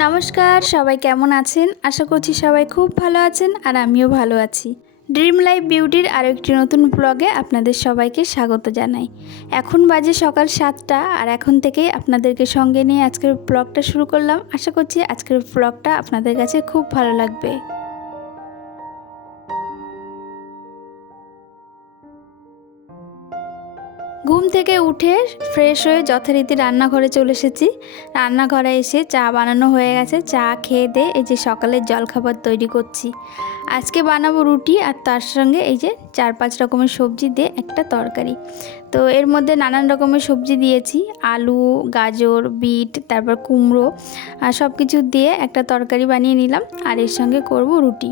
নমস্কার, সবাই কেমন আছেন? আশা করছি সবাই খুব ভালো আছেন আর আমিও ভালো আছি। ড্রিম লাইফ বিউটির আরও একটি নতুন ব্লগে আপনাদের সবাইকে স্বাগত জানাই। এখন বাজে সকাল সাতটা আর এখন থেকেই আপনাদেরকে সঙ্গে নিয়ে আজকের ব্লগটা শুরু করলাম। আশা করছি আজকের ব্লগটা আপনাদের কাছে খুব ভালো লাগবে। ঘুম থেকে উঠে ফ্রেশ হয়ে যথারীতি রান্নাঘরে চলে এসেছি। রান্নাঘরে এসে চা বানানো হয়ে গেছে। চা খেয়ে দিয়ে এই যে সকালের জলখাবার তৈরি করছি। আজকে বানাবো রুটি আর তার সঙ্গে এই যে চার পাঁচ রকমের সবজি দিয়ে একটা তরকারি। তো এর মধ্যে নানান রকমের সবজি দিয়েছি, আলু, গাজর, বিট, তারপর কুমড়ো, আর সব কিছু দিয়ে একটা তরকারি বানিয়ে নিলাম আর এর সঙ্গে করব রুটি।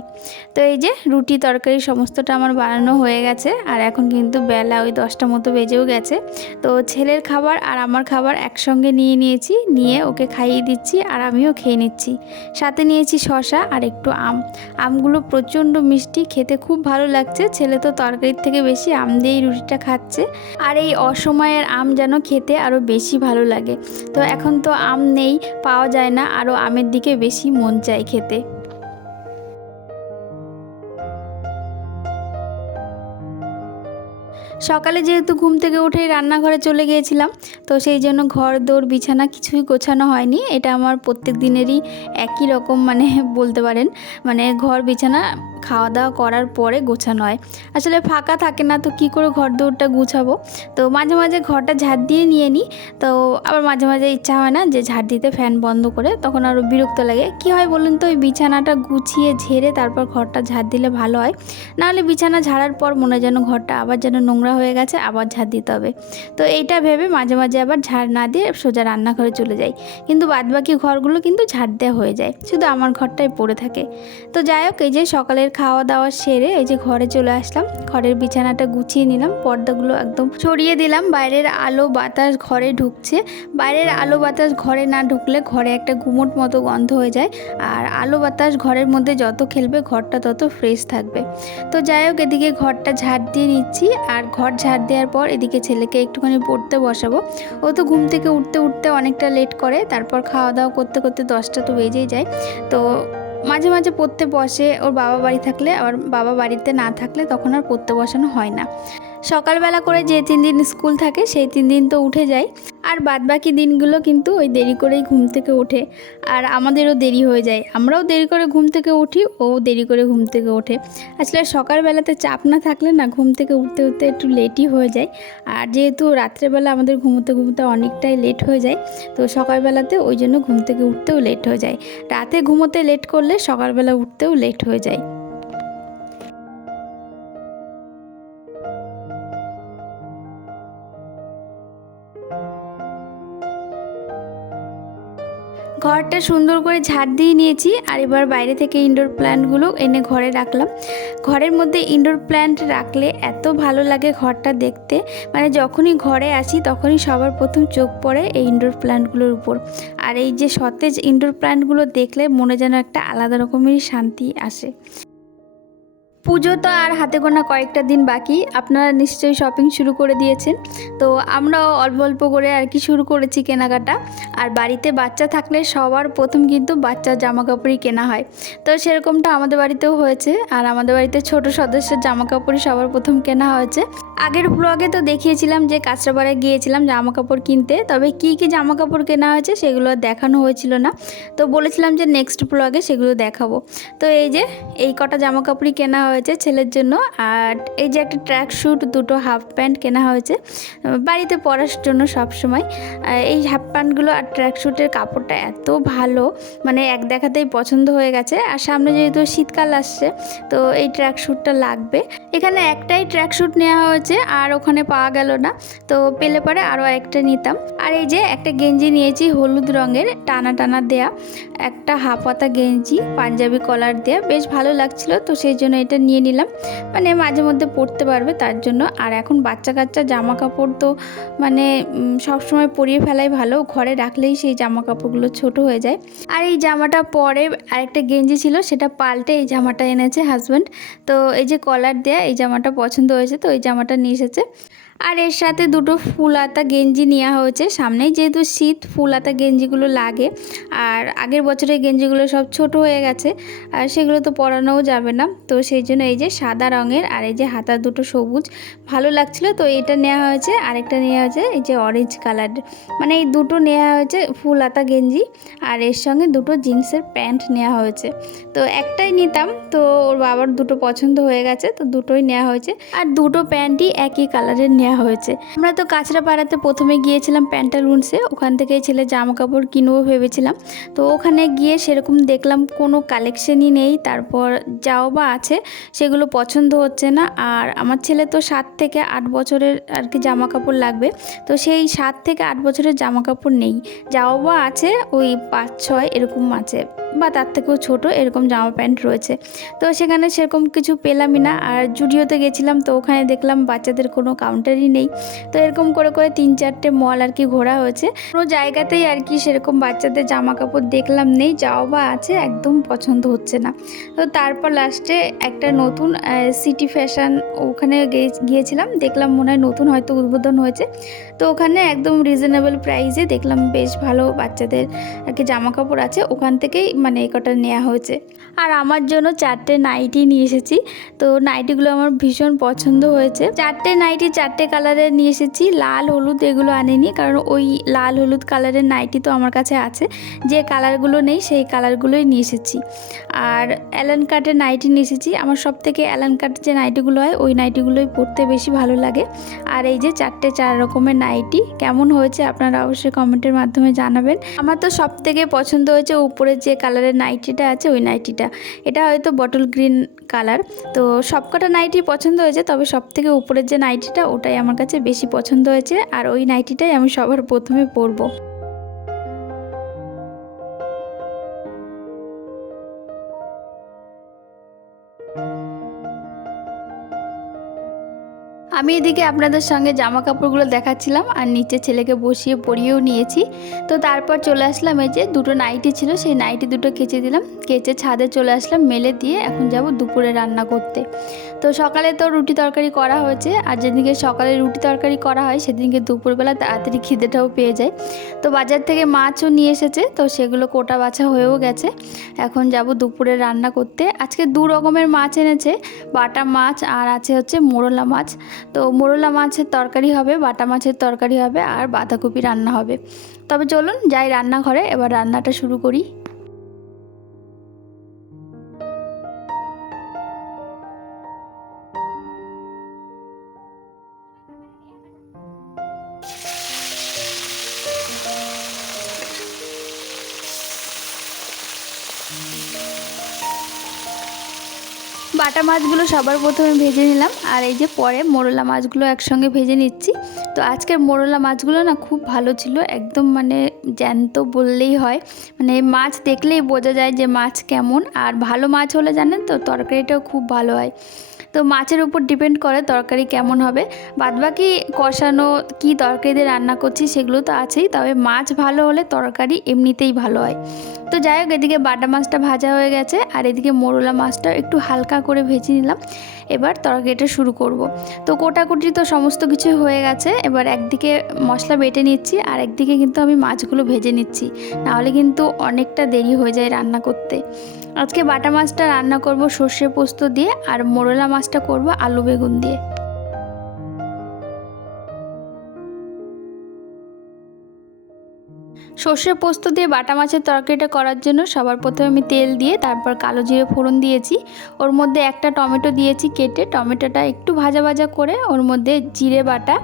তো এই যে রুটি, তরকারি সমস্তটা আমার বানানো হয়ে গেছে আর এখন কিন্তু বেলা ওই দশটা মতো বেজেও গেছে। তো ছেলের খাবার আর আমার খাবার একসঙ্গে নিয়ে নিয়েছি, নিয়ে ওকে খাইয়ে দিচ্ছি আর আমিও খেয়ে নিচ্ছি। সাথে নিয়েছি শশা আর একটু আম। আমগুলো প্রচণ্ড মিষ্টি, খেতে খুব ভালো লাগছে। ছেলে তো তরকারির থেকে বেশি আম দিয়েই রুটিটা খাচ্ছে। আর এই অসময়ের আম যেন খেতে আরও বেশি ভালো লাগে। তো এখন তো আম নেই, পাওয়া যায় না। আরও আমের দিকে বেশি মন চায় খেতে। সকালে যেহেতু ঘুম থেকে উঠেই রান্নাঘরে চলে গিয়েছিলাম, তো সেই জন্য ঘর দৌড় বিছানা কিছুই গোছানো হয়নি। এটা আমার প্রত্যেক দিনেরই একই রকম মানে বলতে পারেন মানে ঘর, বিছানা খাওয়া দাওয়া করার পরে গোছানো হয়। আসলে ফাঁকা থাকে না, তো কি করে ঘর দৌড়টা গুছাবো? তো মাঝে মাঝে ঘরটা ঝাড় দিয়ে নিয়ে নিই। তো আবার মাঝে মাঝে ইচ্ছা হয় না যে ঝাড় দিতে ফ্যান বন্ধ করে, তখন আরও বিরক্ত লাগে। কি হয় বলুন তো ওই বিছানাটা গুছিয়ে ঝেড়ে তারপর ঘরটা ঝাড় দিলে ভালো হয়। নাহলে বিছানা ঝাড়ার পর মনে যেন ঘরটা আবার যেন নোংরা হয়ে গেছে, আবার ঝাড় দিতে হবে। তো এইটা ভেবে মাঝে মাঝে আবার ঝাড় না দিয়ে সোজা রান্নাঘরে চলে যাই। কিন্তু বাদবাকি ঘরগুলো কিন্তু ঝাড় দেওয়া হয়ে যায়। শুধু আমার ঘরটাই পড়ে থাকে। তো যাই হোক, এই যে সকালের খাওয়া দাওয়া সেরে এই যে ঘরে চলে আসলাম। ঘরের বিছানাটা গুছিয়ে নিলাম, পর্দাগুলো একদম সরিয়ে দিলাম। বাইরের আলো বাতাস ঘরে ঢুকছে। বাইরের আলো বাতাস ঘরে না ঢুকলে ঘরে একটা গুমোট মতো গন্ধ হয়ে যায়। আর আলো বাতাস ঘরের মধ্যে যত খেলবে, ঘরটা তত ফ্রেশ থাকবে। তো যাই হোক, এদিকে ঘরটা ঝাড় দিয়ে নিচ্ছি। আর ঘর ঝাড় দেওয়ার পর এদিকে ছেলেকে একটুখানি পড়তে বসাবো। ও তো ঘুম থেকে উঠতে উঠতে অনেকটা লেট করে। তারপর খাওয়া দাওয়া করতে করতে দশটা তো বেজেই যায়। তো মাঝে মাঝে পড়তে বসে, ওর বাবা বাড়ি থাকলে, আবার বাবা বাড়িতে না থাকলে তখন আর পড়তে বসানো হয় না। সকালবেলা করে যে তিন দিন স্কুল থাকে, সেই তিন দিন তো উঠে যায়। আর বাদবাকি দিনগুলো কিন্তু ওই দেরি করেই ঘুম থেকে ওঠে। আর আমাদেরও দেরি হয়ে যায়। আমরাও দেরি করে ঘুম থেকে উঠি, ও দেরি করে ঘুম থেকে ওঠে। আসলে সকালবেলাতে চাপ না থাকলে না ঘুম থেকে উঠতে উঠতে একটু লেটই হয়ে যায়। আর যেহেতু রাত্রেবেলা আমাদের ঘুমোতে ঘুমোতে অনেকটাই লেট হয়ে যায়, তো সকালবেলাতে ওই জন্য ঘুম থেকে উঠতেও লেট হয়ে যায়। রাতে ঘুমোতে লেট করলে সকালবেলা উঠতেও লেট হয়ে যায়। ঘরটা সুন্দর করে ঝাড় দিয়ে নিয়েছি আর এবার বাইরে থেকে ইনডোর প্ল্যান্টগুলো এনে ঘরে রাখলাম। ঘরের মধ্যে ইনডোর প্ল্যান্ট রাখলে এত ভালো লাগে ঘরটা দেখতে। মানে যখনই ঘরে আসি তখনই সবার প্রথম চোখ পড়ে এই ইনডোর প্ল্যান্টগুলোর উপর। আর এই যে সতেজ ইনডোর প্ল্যান্টগুলো দেখলে মনে যেন একটা আলাদা রকমেরই শান্তি আসে। পুজো তো আর হাতে গোনা কয়েকটা দিন বাকি, আপনারা নিশ্চয়ই শপিং শুরু করে দিয়েছেন। তো আমরাও অল্প অল্প করে আর কি শুরু করেছি কেনাকাটা। আর বাড়িতে বাচ্চা থাকলে সবার প্রথম কিন্তু বাচ্চার জামা কাপড়ই কেনা হয়। তো সেরকমটা আমাদের বাড়িতেও হয়েছে। আর আমাদের বাড়িতে ছোট সদস্যের জামা কাপড়ই সবার প্রথম কেনা হয়েছে। আগের ব্লগে তো দেখিয়েছিলাম যে কাঁচরাপাড়ায় গিয়েছিলাম জামা কাপড় কিনতে, তবে কি কি জামা কাপড় কেনা হয়েছে সেগুলো দেখানো হয়েছিল না। তো বলেছিলাম যে নেক্সট ব্লগে সেগুলো দেখাবো। তো এই যে, এই কটা জামা কাপড়ই কেনা হয়েছে ছেলের জন্য, আর এই যে একটা ট্র্যাক স্যুট দুটো হাফ প্যান্ট কেনা হয়েছে, বাড়িতে পরার জন্য সব সময় এই হাফ প্যান্টগুলো আর ট্র্যাক শ্যুটের কাপড়টা এত ভালো মানে এক দেখাতেই পছন্দ হয়ে গেছে। আর সামনে যেহেতু শীতকাল আসছে, তো এই ট্র্যাক স্যুটটা লাগবে। এখানে একটাই ট্র্যাক স্যুট নেওয়া হয়েছে আর ওখানে পাওয়া গেল না। তো পেলে পরে আরও একটা নিতাম। আর এই যে একটা গেঞ্জি নিয়েছি হলুদ রঙের, টানা টানা দেয়া। একটা হাফাতা গেঞ্জি, পাঞ্জাবি কলার দেয়া। বেশ ভালো লাগছিল, তো সেই জন্য এটা নিয়ে নিলাম। মানে মাঝে মধ্যে পরতে পারবে তার জন্য। আর এখন বাচ্চা কাচ্চা জামা কাপড় তো মানে সব সময় পরিয়ে ফেলাই ভালো। ঘরে রাখলেই সেই জামা কাপড়গুলো ছোট হয়ে যায়। আর এই জামাটা পরে আরেকটা গেঞ্জি ছিল, সেটা পাল্টে এই জামাটা এনেছে হাজব্যান্ড তো এই যে কলার দেয়া, এই জামাটা পছন্দ হয়েছে, তো এই জামাটা নিয়ে এসেছে। আর এর সাথে দুটো ফুল হাতা গেঞ্জি নেওয়া হয়েছে সামনেই, যেহেতু শীত ফুল হাতা গেঞ্জিগুলো লাগে। আর আগের বছরের গেঞ্জিগুলো সব ছোট হয়ে গেছে, আর সেগুলো তো পরানোও যাবে না। তো সেই জন্য এই যে সাদা রঙের আর এই যে হাতা দুটো সবুজ, ভালো লাগছিল। তো এটা নেওয়া হয়েছে, আরেকটা নেওয়া হয়েছে, এই যে অরেঞ্জ কালার মানে এই দুটো নেওয়া হয়েছে ফুল হাতা গেঞ্জি, আর এর সঙ্গে দুটো জিন্সের প্যান্ট নেওয়া হয়েছে। তো একটাই নিতাম, তো ওর বাবার দুটো পছন্দ হয়ে গেছে, তো দুটোই নেওয়া হয়েছে। আর দুটো প্যান্টই একই কালারের নেওয়া হয়েছে। আমরা তো কাঁচরাপাড়াতে প্রথমে গিয়েছিলাম প্যান্টালুন্সে ওখান থেকে ছেলে জামা কাপড় কিনবো ভেবেছিলাম। তো ওখানে গিয়ে সেরকম দেখলাম কোনো কালেকশনই নেই। তারপর যাও বা আছে, সেগুলো পছন্দ হচ্ছে না। আর আমার ছেলে তো সাত থেকে আট বছরের আর কি জামা কাপড় লাগবে। তো সেই সাত থেকে আট বছরের জামা কাপড় নেই। যাও বা আছে, ওই পাঁচ, ছয় এরকম আছে। বা তার থেকেও ছোট এরকম জামা প্যান্ট রয়েছে। তো সেখানে সেরকম কিছু পেলামই না। আর জুডিওতে গেছিলাম তো ওখানে দেখলাম বাচ্চাদের কোনো কাউন্টারই নেই। তো এরকম করে করে তিন চারটে মল আর কি ঘোরা হয়েছে। কোনো জায়গাতেই আর কি সেরকম বাচ্চাদের জামা কাপড় দেখলাম নেই, যাও বা আছে, একদম পছন্দ হচ্ছে না। তো তারপর লাস্টে একটা নতুন সিটি ফ্যাশন ওখানে গিয়েছিলাম, দেখলাম মনে হয় নতুন হয়তো উদ্বোধন হয়েছে। তো ওখানে একদম রিজনেবল প্রাইসে দেখলাম বেশ ভালো বাচ্চাদের আর কি জামা কাপড় আছে, ওখান থেকেই মানে কটা নেওয়া হয়েছে। আর আমার জন্য চারটে নাইটি নিয়ে এসেছি। তো নাইটিগুলো আমার ভীষণ পছন্দ হয়েছে। চারটে নাইটি চারটে কালারের নিয়ে এসেছি। লাল, হলুদ এগুলো আনিনি, কারণ ওই লাল, হলুদ কালারের নাইটি তো আমার কাছে আছে। যে কালারগুলো নেই, সেই কালারগুলোই নিয়ে এসেছি। আর অ্যালান কাটের নাইটি নিয়ে এসেছি। আমার সব থেকে অ্যালান কাটের যে নাইটিগুলো হয়, ওই নাইটিগুলোই পরতে বেশি ভালো লাগে। আর এই যে চারটে চার রকমের নাইটি কেমন হয়েছে আপনারা অবশ্যই কমেন্টের মাধ্যমে জানাবেন। আমার তো সব থেকে পছন্দ হয়েছে উপরে যে কালারের নাইটিটা আছে, ওই নাইটিটা এটা হয়তো বটল গ্রিন কালার তো সবকটা নাইটি পছন্দ হয়েছে, তবে সব থেকে উপরের যে নাইটিটা ওটাই আমার কাছে বেশি পছন্দ হয়েছে আর ওই নাইটিটাই আমি সবার প্রথমে পরবো। আমি এদিকে আপনাদের সঙ্গে জামা কাপড়গুলো দেখাচ্ছিলাম আর নিচে ছেলেকে বসিয়ে পরিয়েও নিয়েছি। তো তারপর চলে আসলাম এই যে দুটো নাইটি ছিল, সেই নাইটি দুটো কেচে দিলাম। কেচে ছাদে চলে আসলাম, মেলে দিয়ে এখন যাব দুপুরে রান্না করতে। তো সকালে তো রুটি তরকারি করা হয়েছে, আর যেদিনকে সকালে রুটি তরকারি করা হয়, সেদিনকে দুপুরবেলা তাড়াতাড়ি খিদেটাও পেয়ে যায়। তো বাজার থেকে মাছও নিয়ে এসেছে, তো সেগুলো কোটা বাছা হয়েও গেছে। এখন যাব দুপুরে রান্না করতে। আজকে দু রকমের মাছ এনেছে, বাটা মাছ আর আছে হচ্ছে মোরলা মাছ। তো মোরলা মাছের তরকারি হবে, বাটা মাছের তরকারি হবে আর বাঁধাকপি রান্না হবে। তবে চলুন যাই রান্নাঘরে, এবার রান্নাটা শুরু করি। বাটা মাছগুলো সবার প্রথমে ভেজে নিলাম। আর এই যে পরে মোরলা মাছগুলো একসঙ্গে ভেজে নিচ্ছি। তো আজকের মোরলা মাছগুলো না খুব ভালো ছিল, একদম মানে জ্যান্ত বললেই হয়। মানে মাছ দেখলেই বোঝা যায় যে মাছ কেমন। আর ভালো মাছ হলে জানেন তো, তরকারিটাও খুব ভালো হয়। তো মাছের উপর ডিপেন্ড করে তরকারি কেমন হবে। বাদবাকি কষানো কি তরকারি দিয়ে রান্না করছি সেগুলো তো আছেই, তবে মাছ ভালো হলে তরকারি এমনিতেই ভালো হয়। তো যাই হোক, এদিকে বাটা মাছটা ভাজা হয়ে গেছে, আর এদিকে মোরলা মাছটা একটু হালকা করে ভেজে নিলাম। এবার তরকারিটা শুরু করব। তো কোটাকুটি তো সমস্ত কিছু হয়ে গেছে, এবার একদিকে মশলা বেটে নিচ্ছি, আর একদিকে কিন্তু আমি মাছগুলো ভেজে নিচ্ছি। নাহলে কিন্তু অনেকটা দেরি হয়ে যায় রান্না করতে। আজকে বাটা মাছটা রান্না করব সর্ষে পোস্ত দিয়ে, আর মোরলা মাছটা করব আলু বেগুন দিয়ে। সর্ষে পোস্ত দিয়ে বাটা মাছের তরকারিটা করার জন্য সবার প্রথমে আমি তেল দিয়ে তারপর কালো জিরে ফোড়ন দিয়েছি। ওর মধ্যে একটা টমেটো দিয়েছি কেটে, টমেটোটা একটু ভাজা ভাজা করে ওর মধ্যে জিরে বাটা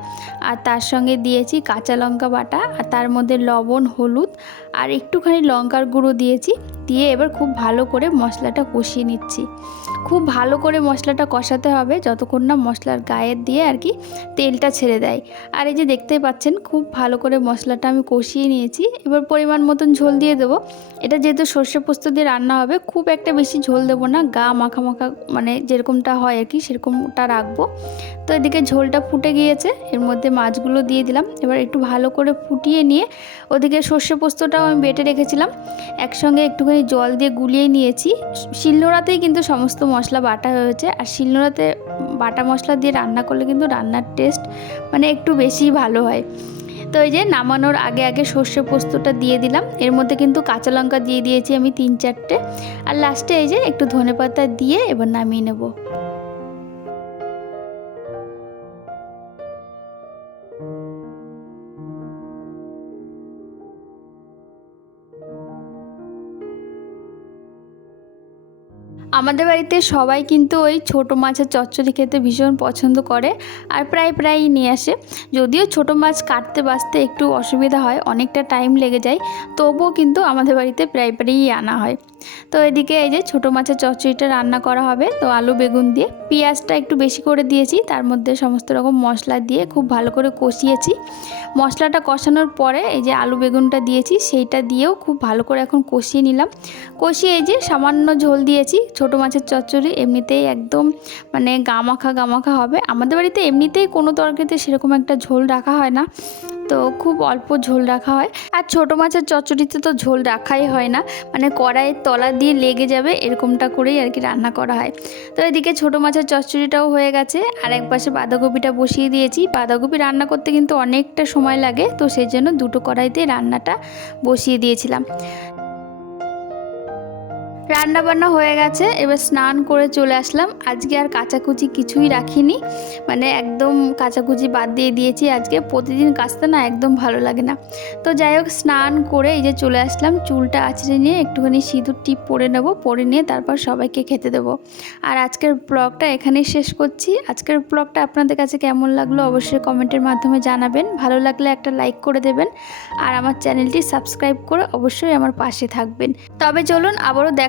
আর তার সঙ্গে দিয়েছি কাঁচা লঙ্কা বাটা আর তার মধ্যে লবণ, হলুদ আর একটুখানি লঙ্কার গুঁড়ো দিয়েছি। দিয়ে এবার খুব ভালো করে মশলাটা কষিয়ে নিচ্ছি। খুব ভালো করে মশলাটা কষাতে হবে যতক্ষণ না মশলার গায়ের দিয়ে আর কি তেলটা ছেড়ে দেয়। আর এই যে দেখতে পাচ্ছেন খুব ভালো করে মশলাটা আমি কষিয়ে নিয়েছি। এবার পরিমাণ মতন ঝোল দিয়ে দেবো। এটা যেহেতু সর্ষে পোস্ত দিয়ে রান্না হবে, খুব একটা বেশি ঝোল দেবো না। গা মাখা মাখা মানে যেরকমটা হয় আর কি সেরকমটা রাখব। তো এদিকে ঝোলটা ফুটে গিয়েছে, এর মধ্যে মাছগুলো দিয়ে দিলাম। এবার একটু ভালো করে ফুটিয়ে নিয়ে ওদিকে সর্ষে পোস্তটাও আমি বেটে রেখেছিলাম। একসঙ্গে একটুখানি জল দিয়ে গুলিয়ে নিয়েছি। শিলনোড়াতেই কিন্তু সমস্ত মশলা বাটা হয়েছে। আর শিলনোড়াতে বাটা মশলা দিয়ে রান্না করলে কিন্তু রান্নার টেস্ট মানে একটু বেশি ভালো হয়। তো এই যে নামানোর আগে আগে সর্ষে পোস্তটা দিয়ে দিলাম। এর মধ্যে কিন্তু কাঁচা লঙ্কা দিয়ে দিয়েছি আমি তিন চারটে। আর লাস্টে এই যে একটু ধনে পাতা দিয়ে এবার নামিয়ে নেব। আমাদের বাড়িতে সবাই কিন্তু ওই ছোট মাছের চচ্চড়ি খেতে ভীষণ পছন্দ করে আর প্রায় প্রায়ই নিয়ে আসে। যদিও ছোট মাছ কাটতে বাঁচতে একটু অসুবিধা হয়, অনেকটা টাইম লেগে যায়, তবুও কিন্তু আমাদের বাড়িতে প্রায় প্রায়ই আনা হয়। তো এদিকে এই যে ছোটো মাছের চচ্চড়িটা রান্না করা হবে। তো আলু, বেগুন দিয়ে পেঁয়াজটা একটু বেশি করে দিয়েছি। তার মধ্যে সমস্ত রকম মশলা দিয়ে খুব ভালো করে কষিয়েছি। মশলাটা কষানোর পরে এই যে আলু, বেগুনটা দিয়েছি, সেইটা দিয়েও খুব ভালো করে এখন কষিয়ে নিলাম। কষিয়ে এই যে সামান্য ঝোল দিয়েছি। ছোটো মাছের চচ্চড়ি এমনিতেই একদম মানে গামাখা গামাখা হবে। আমাদের বাড়িতে এমনিতেই কোনো তরকারিতে সেরকম একটা ঝোল রাখা হয় না। তো খুব অল্প ঝোল রাখা হয়। আর ছোট মাছের চচ্চড়িতে তো ঝোল রাখাই হয় না। মানে কড়াইয়ের তলা দিয়ে লেগে যাবে এরকমটা করেই আর কি রান্না করা হয়। তো এদিকে ছোট মাছের চচ্চড়িটাও হয়ে গেছে। আর এক পাশে বাঁধাকপিটা বসিয়ে দিয়েছি। বাঁধাকপি রান্না করতে কিন্তু অনেকটা সময় লাগে। তো সেই জন্য দুটো কড়াইতে রান্নাটা বসিয়ে দিয়েছিলাম। রান্না বান্না হয়ে গেছে, এবার স্নান করে চলে আসলাম। আজকে আর কাচাকুচি কিছুই রাখিনি। মানে একদম কাচাকুচি বাদ দিয়ে দিয়েছি। আজকে প্রতিদিন কাচতে না একদম ভালো লাগে না। তো যাই হোক, স্নান করে এই যে চলে আসলাম। চুলটা আছড়ে নিয়ে একটুখানি সিঁদুর টিপ পরে নেব, পরে নিয়ে তারপর সবাইকে খেতে দেবো। আর আজকের ব্লগটা এখানেই শেষ করছি। আজকের ব্লগটা আপনাদের কাছে কেমন লাগল অবশ্যই কমেন্টের মাধ্যমে জানাবেন। ভালো লাগলে একটা লাইক করে দেবেন। আর আমার চ্যানেলটি সাবস্ক্রাইব করে অবশ্যই আমার পাশে থাকবেন। তবে চলুন আবারও